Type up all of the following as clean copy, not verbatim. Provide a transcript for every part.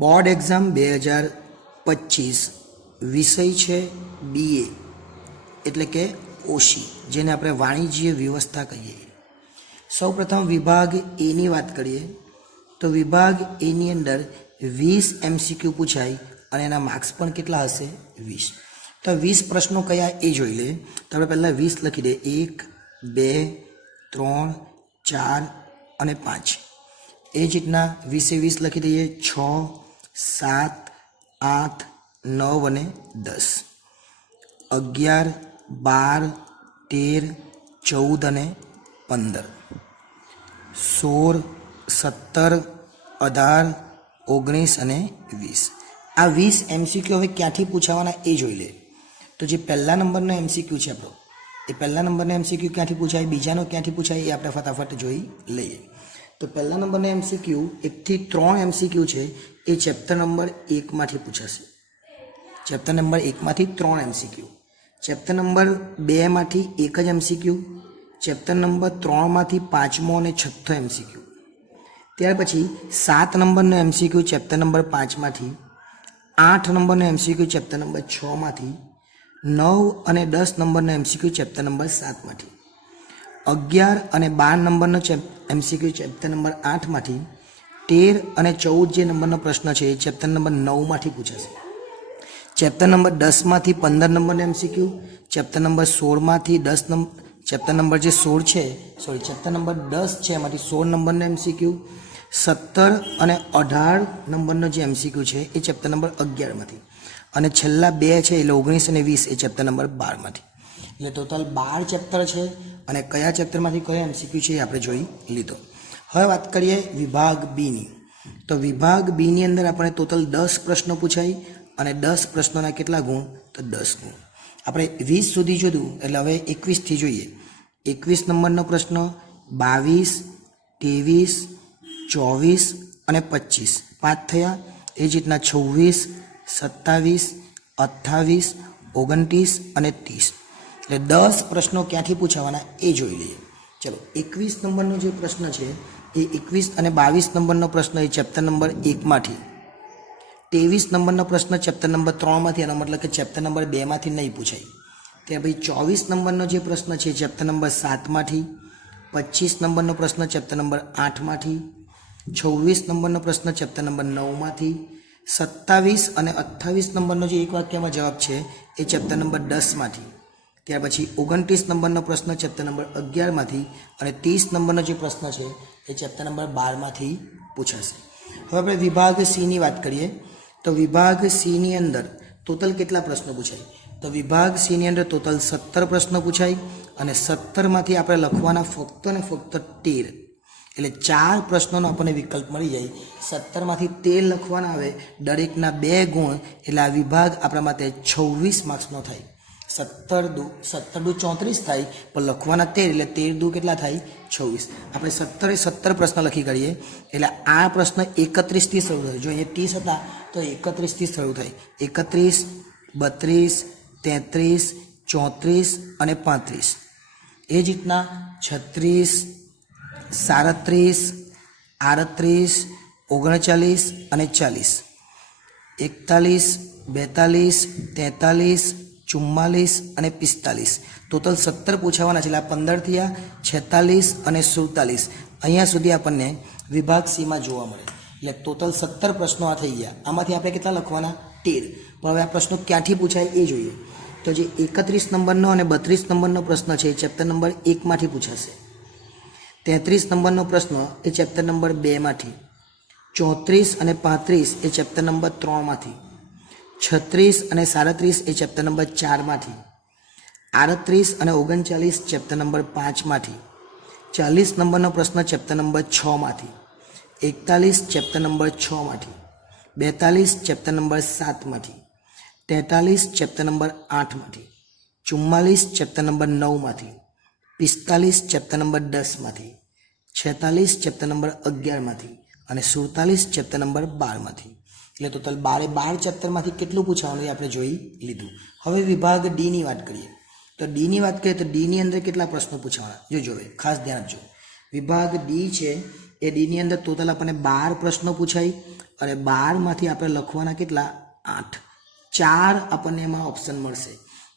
Board exam 2025 વિષય છે BA એટલે કે ઓશી, જેને આપણે વાણિજ્ય વ્યવસ્થા કહીએ. સૌપ્રથમ વિભાગ એની વાત કરીએ તો વિભાગ એની અંદર 20 MCQ પૂછાય અને એના માર્ક્સ પણ કેટલા હશે? 20. તો 20 પ્રશ્નો કયા એ જોઈ લે. તો આપણે પહેલાં 20 લખી દે. 1, 2, 3, 4 અને 5. એ જ રીતના 20 લખી દઈએ. 6, 7, 8, 9 અને 10. 11, 12, 13, 14 અને 15. 16, 17, 18, 19 અને 20. આ 20 MCQ હવે ક્યાંથી પૂછાવાના એ જોઈ લે. તો જે પહેલા નંબરનો MCQ છે આપણો, એ પહેલા નંબરનો MCQ ક્યાંથી પૂછાય, બીજાનો ક્યાંથી પૂછાય એ આપણે ફટાફટ જોઈ લઈએ. તો પહેલા નંબરનો MCQ 1 થી 3 MCQ છે એ ચેપ્ટર નંબર 1 માંથી પૂછાશે. ચેપ્ટર નંબર 1 માંથી 3 MCQ. ચેપ્ટર નંબર 2 માંથી 1 જ MCQ. ચેપ્ટર નંબર 3 માંથી 5મો અને 6થો MCQ. ત્યાર પછી 7 નંબરનો MCQ ચેપ્ટર નંબર 5 માંથી, 8 નંબરનો MCQ ચેપ્ટર નંબર 6 માંથી, 9 અને 10 નંબરનો MCQ ચેપ્ટર નંબર 7 માંથી, 11 અને 12 નંબરનો MCQ ચેપ્ટર નંબર 8 માંથી, 13 અને 14 જે નંબરનો પ્રશ્ન છે એ ચેપ્ટર નંબર 9 માંથી પૂછાશે. ચેપ્ટર નંબર 10 માંથી 15 નંબરનો MCQ, ચેપ્ટર નંબર 16 માંથી 10 નંબર, ચેપ્ટર નંબર જે 16 છે, ચેપ્ટર નંબર 10 છે એમાંથી 16 નંબરનો MCQ, 17 અને 18 નંબરનો જે MCQ છે એ ચેપ્ટર નંબર 11 માંથી, અને છેલ્લા 2 છે એટલે 19 અને 20 એ ચેપ્ટર નંબર 12 માંથી. એટલે ટોટલ 12 ચેપ્ટર છે અને કયા ચેપ્ટરમાંથી કયો MCQ છે એ આપણે જોઈ લીધો. હવે વાત કરીએ વિભાગ બીની. તો વિભાગ બીની અંદર આપણે ટોટલ 10 પ્રશ્નો પૂછાય અને 10 પ્રશ્નોના કેટલા ગુણ? તો 10 ગુણ. આપણે 20 સુધી જોયું એટલે હવે 21થી જોઈએ. 21 નંબરનો પ્રશ્ન, 22, 23, 24 અને 25 5 થયા. એ જ રીતના 26, 27, 28, 29 અને 30. એટલે 10 પ્રશ્નો ક્યાંથી પૂછાવાના એ જોઈ લઈએ. ચલો, 21 નંબરનો જે પ્રશ્ન છે એ 21 અને 22 નંબરનો પ્રશ્ન એ ચેપ્ટર નંબર 1 માંથી, 23 નંબરનો પ્રશ્ન ચેપ્ટર નંબર 3 માંથી, એનો મતલબ કે ચેપ્ટર નંબર 2 માંથી નહીં પૂછાય. ત્યાર પછી 24 નંબરનો જે પ્રશ્ન છે ચેપ્ટર નંબર 7 માંથી, 25 નંબરનો પ્રશ્ન ચેપ્ટર નંબર 8 માંથી, 26 નંબરનો પ્રશ્ન ચેપ્ટર નંબર 9 માંથી, 27 અને 28 નંબરનો જે એક વાક્યમાં જવાબ છે એ ચેપ્ટર નંબર 10 માંથી. ત્યાર પછી 29 નંબરનો પ્રશ્ન ચેપ્ટર નંબર 11 માંથી, અને 30 નંબરનો જે પ્રશ્ન છે એ ચેપ્ટર નંબર 12 માંથી પૂછાશે. હવે આપણે વિભાગ C ની વાત કરીએ. તો વિભાગ C ની અંદર ટોટલ કેટલા પ્રશ્નો પૂછાય? તો વિભાગ C ની અંદર ટોટલ 17 પ્રશ્નો પૂછાય અને 17 માંથી આપણે લખવાના ફક્ત ને ફક્ત 13. એટલે 4 પ્રશ્નોનો આપણને વિકલ્પ મળી જાય. 17 માંથી 13 લખવાના આવે, દરેકના 2 ગુણ, એટલે આ વિભાગ આપણા માટે 26 માર્ક્સનો થાય. 17 દુ 34 થાય, પણ લખવાના 13 એટલે 13 દુ કેટલા થાય? 26. આપણે 17 પ્રશ્ન લખી કાઢીએ એટલે આ પ્રશ્ન 31થી શરૂ થાય. જો અહીંયા 30 હતા તો 31થી શરૂ થાય. 31, 32, 33, 34 અને 35. એ જ રીતના 36, 37, 38, 39 અને 40, 41, 42, 43, 44 અને 45. ટોટલ 17 પૂછાવાના છે. એટલે આ 15 થયા, 46 અને 47. અહીંયા સુધી આપણને વિભાગ C માં જોવા મળે. એટલે ટોટલ 17 પ્રશ્નો આ થઈ ગયા. આમાંથી આપણે કેટલા લખવાના? 13. પણ હવે આ પ્રશ્નો ક્યાંથી પૂછાય એ જોઈએ. તો જે 31 નંબરનો અને 32 નંબરનો પ્રશ્ન છે એ ચેપ્ટર નંબર 1 માંથી પૂછાશે. 33 નંબરનો પ્રશ્ન એ ચેપ્ટર નંબર 2 માંથી, 34 અને 35 એ ચેપ્ટર નંબર 3 માંથી, 36 અને 37 એ ચેપ્ટર નંબર 4 માંથી, 38 અને 39 ચેપ્ટર નંબર 5 માંથી, 40 નંબરનો પ્રશ્ન ચેપ્ટર નંબર 6 માંથી, 41 ચેપ્ટર નંબર 6 માંથી, 42 ચેપ્ટર નંબર 7 માંથી, 43 ચેપ્ટર નંબર 8 માંથી, 44 ચેપ્ટર નંબર 9 માંથી, 45 ચેપ્ટર નંબર 10 માંથી, 46 ચેપ્ટર નંબર 11 માંથી અને 47 ચેપ્ટર નંબર 12 માંથી. એટલે ટોટલ 12 ચેપ્ટરમાંથી કેટલું પૂછાવાનું એ આપણે જોઈ લીધું. હવે વિભાગ ડીની વાત કરીએ. તો ડીની વાત કરીએ તો ડીની અંદર કેટલા પ્રશ્નો પૂછવાના જોજો, ખાસ ધ્યાન આપજો. વિભાગ ડી છે એ ડીની અંદર ટોટલ આપણને 12 પ્રશ્નો પૂછાય અને 12માંથી આપણે લખવાના કેટલા 8 4 આપણને એમાં ઓપ્શન મળશે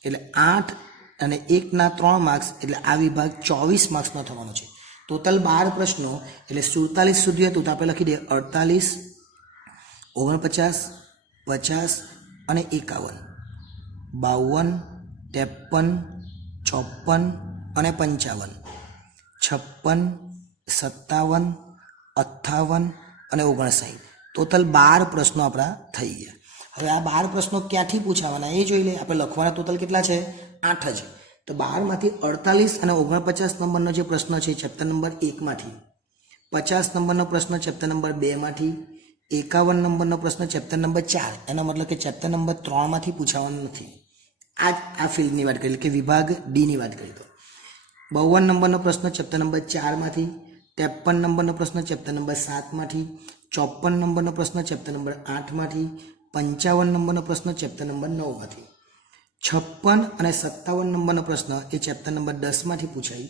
એટલે 8 અને 1ના 3 માર્ક્સ એટલે આ વિભાગ 24 માર્ક્સનો થવાનો છે ટોટલ 12 પ્રશ્નો એટલે 47 સુધી હતું તો આપણે લખી દઈએ 48 49 50 અને 51 52 53 54 અને 55 56 57 58 અને 59 ટોટલ 12 પ્રશ્નો આપણા થઈ ગયા હવે આ 12 પ્રશ્નો ક્યાંથી પૂછાવાના એ જોઈ લે આપણે લખવાના ટોટલ કેટલા છે 8 જ તો 12માંથી 48 અને 49 નંબરનો જે પ્રશ્ન છે ચેપ્ટર નંબર 1 માંથી 50 નંબરનો પ્રશ્ન ચેપ્ટર નંબર 2 માંથી 51 નંબરનો પ્રશ્ન ચેપ્ટર નંબર 4 એનો મતલબ કે ચેપ્ટર નંબર 3 માંથી પૂછાવાનું નથી આ ફિલ્ડની વાત કરી કે વિભાગ ડી ની વાત કરી તો 52 નંબરનો પ્રશ્ન ચેપ્ટર નંબર 4 માંથી 53 નંબરનો પ્રશ્ન ચેપ્ટર નંબર 7 માંથી 54 નંબરનો પ્રશ્ન ચેપ્ટર નંબર 8 માંથી 55 નંબરનો પ્રશ્ન ચેપ્ટર નંબર 9 માંથી 56 અને 57 નંબરનો પ્રશ્ન એ ચેપ્ટર નંબર 10 માંથી પૂછાય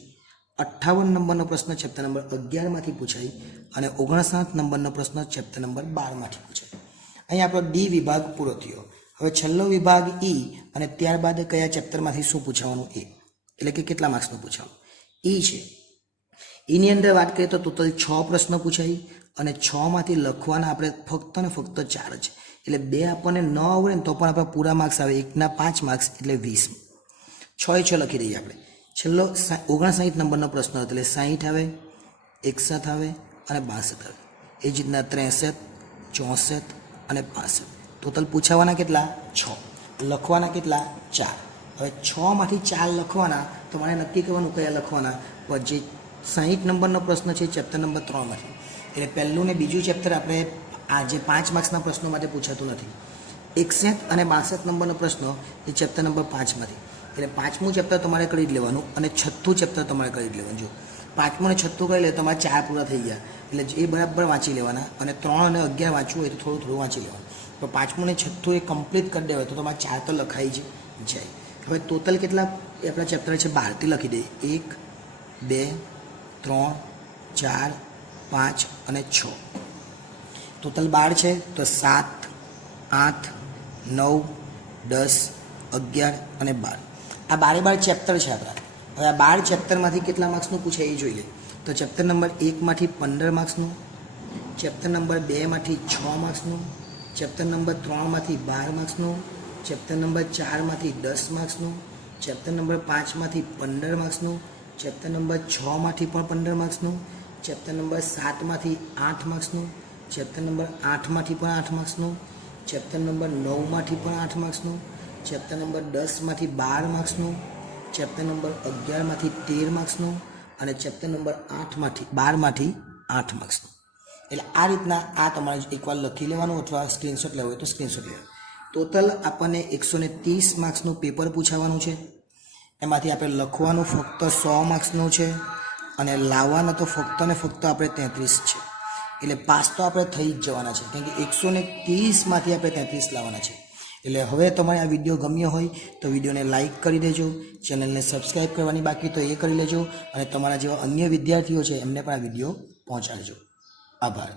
58 નંબરનો પ્રશ્ન ચેપ્ટર નંબર 11 માંથી પૂછાય અને 59 નંબરનો પ્રશ્ન ચેપ્ટર નંબર 12 માંથી પૂછાય અહીં આપણો ડી વિભાગ પૂરો થયો હવે છેલ્લો વિભાગ ઈ અને ત્યારબાદ કયા ચેપ્ટરમાંથી શું પૂછાવાનું એ એટલે કે કેટલા માર્ક્સનું પૂછાવાનું ઈ છે ઈની અંદર વાત કરીએ તો ટોટલ 6 પ્રશ્નો પૂછાય અને 6 માંથી લખવાના આપણે ફક્ત ને ફક્ત 4 જ એટલે 2 આપણને ન આવડે ને તો પણ આપણા પૂરા માર્ક્સ આવે 1ના 5 માર્ક્સ એટલે 20 6 લખી દઈએ આપણે છેલ્લો 59 નંબરનો પ્રશ્ન એટલે 60 આવે 61 આવે અને 62 આવે એ જ રીતના 63 64 અને 65 ટોટલ પૂછાવાના કેટલા 6 લખવાના કેટલા 4 હવે 6 માંથી 4 લખવાના તો મારે નક્કી કરવાનું કયા લખવાના પણ જે 60 નંબરનો પ્રશ્ન છે ચેપ્ટર નંબર 3 માંથી એટલે પહેલું ને બીજું ચેપ્ટર આપણે આ જે 5 માર્ક્સના પ્રશ્નો માટે પૂછાતું નથી 61 અને 62 નંબરનો પ્રશ્ન એ ચેપ્ટર નંબર 5 માંથી એટલે 5મું ચેપ્ટર તમારે કરી જ લેવાનું અને 6થું ચેપ્ટર તમારે કરી જ લેવાનું જો 5મું અને 6થું કરી લે તમારે 4 પૂરા થઈ ગયા એટલે એ બરાબર વાંચી લેવાના અને 3 અને 11 વાંચવું હોય તો થોડું વાંચી લેવાનું તો 5મું અને 6થું એ કમ્પ્લીટ કરી દેવાય તો તમારે 4 તો લખાઈ જ જાય હવે ટોટલ કેટલા એ આપણા ચેપ્ટર છે 12થી લખી દઈએ 1 2 3 4 5 અને 6 ટોટલ 12 છે તો 7 8 9 10 11 અને 12 આ 12 ચેપ્ટર છે આપણા હવે આ 12 ચેપ્ટરમાંથી કેટલા માર્ક્સનું પૂછાય એ જોઈ લે તો ચેપ્ટર નંબર 1 માંથી 15 માર્ક્સનું ચેપ્ટર નંબર 2 માંથી 6 માર્ક્સનું ચેપ્ટર નંબર 3 માંથી 12 માર્ક્સનું ચેપ્ટર નંબર 4 માંથી 10 માર્ક્સનું ચેપ્ટર નંબર 5 માંથી 15 માર્ક્સનું ચેપ્ટર નંબર 6 માંથી પણ 15 માર્ક્સનું ચેપ્ટર નંબર 7 માંથી 8 માર્ક્સનું ચેપ્ટર નંબર 8 માંથી પણ 8 માર્ક્સનું ચેપ્ટર નંબર 9 માંથી પણ 8 માર્ક્સનું ચેપ્ટર નંબર 10 માંથી 12 માર્ક્સનું ચેપ્ટર નંબર 11 માંથી 13 માર્ક્સનું અને ચેપ્ટર નંબર 8 માંથી 12 માંથી 8 માર્ક્સનું એટલે આ રીતના આ તમારે એકવાર લખી લેવાનું અથવા સ્ક્રીનશોટ લેવો હોય તો સ્ક્રીનશોટ લેવાનું ટોટલ આપણને 130 માર્ક્સનું પેપર પૂછાવાનું છે એમાંથી આપણે લખવાનું ફક્ત 100 માર્ક્સનું છે અને લાવવાના તો ફક્ત ને ફક્ત આપણે 33 છે એટલે પાસ તો આપણે થઈ જ જવાના છે કેમ કે 130માંથી આપણે 33 લાવવાના છે એટલે હવે તમારે આ વિડીયો ગમ્યો હોય તો વિડીયોને લાઇક કરી દેજો ચેનલને સબસ્ક્રાઈબ કરવાની બાકી તો એ કરી લેજો અને તમારા જેવા અન્ય વિદ્યાર્થીઓ છે એમને પણ આ વિડીયો પહોંચાડજો આભાર.